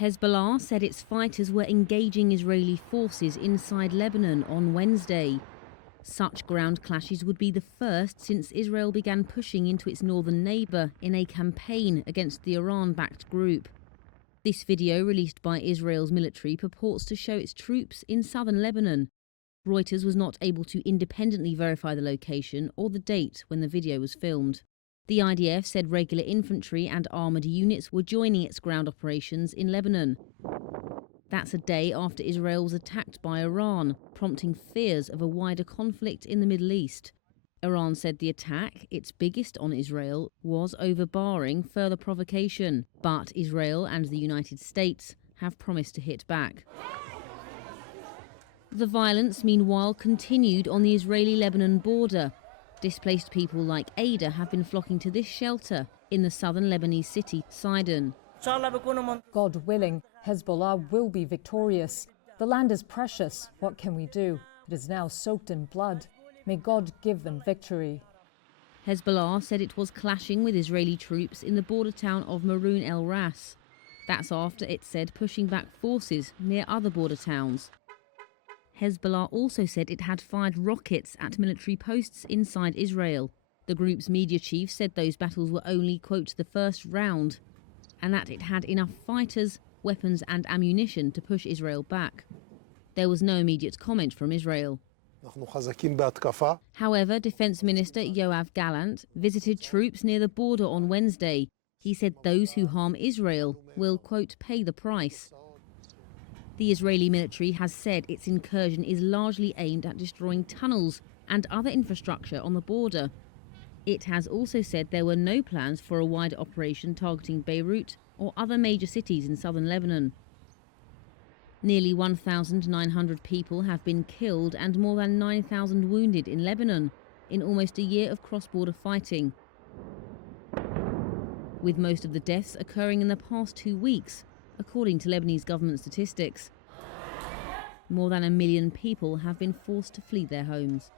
Hezbollah said its fighters were engaging Israeli forces inside Lebanon on Wednesday. Such ground clashes would be the first since Israel began pushing into its northern neighbour in a campaign against the Iran-backed group. This video, released by Israel's military, purports to show its troops in southern Lebanon. Reuters was not able to independently verify the location or the date when the video was filmed. The IDF said regular infantry and armoured units were joining its ground operations in Lebanon. That's a day after Israel was attacked by Iran, prompting fears of a wider conflict in the Middle East. Iran said the attack, its biggest on Israel, was overbarring further provocation, but Israel and the United States have promised to hit back. The violence, meanwhile, continued on the Israeli-Lebanon border. Displaced people like Ada have been flocking to this shelter in the southern Lebanese city, Sidon. God willing, Hezbollah will be victorious. The land is precious. What can we do? It is now soaked in blood. May God give them victory. Hezbollah said it was clashing with Israeli troops in the border town of Maroun El Ras. That's after it said pushing back forces near other border towns. Hezbollah also said it had fired rockets at military posts inside Israel. The group's media chief said those battles were only, quote, the first round, and that it had enough fighters, weapons and ammunition to push Israel back. There was no immediate comment from Israel. However, Defense Minister Yoav Gallant visited troops near the border on Wednesday. He said those who harm Israel will, quote, pay the price. The Israeli military has said its incursion is largely aimed at destroying tunnels and other infrastructure on the border. It has also said there were no plans for a wider operation targeting Beirut or other major cities in southern Lebanon. Nearly 1,900 people have been killed and more than 9,000 wounded in Lebanon in almost a year of cross-border fighting, with most of the deaths occurring in the past 2 weeks, according to Lebanese government statistics. More than 1 million people have been forced to flee their homes.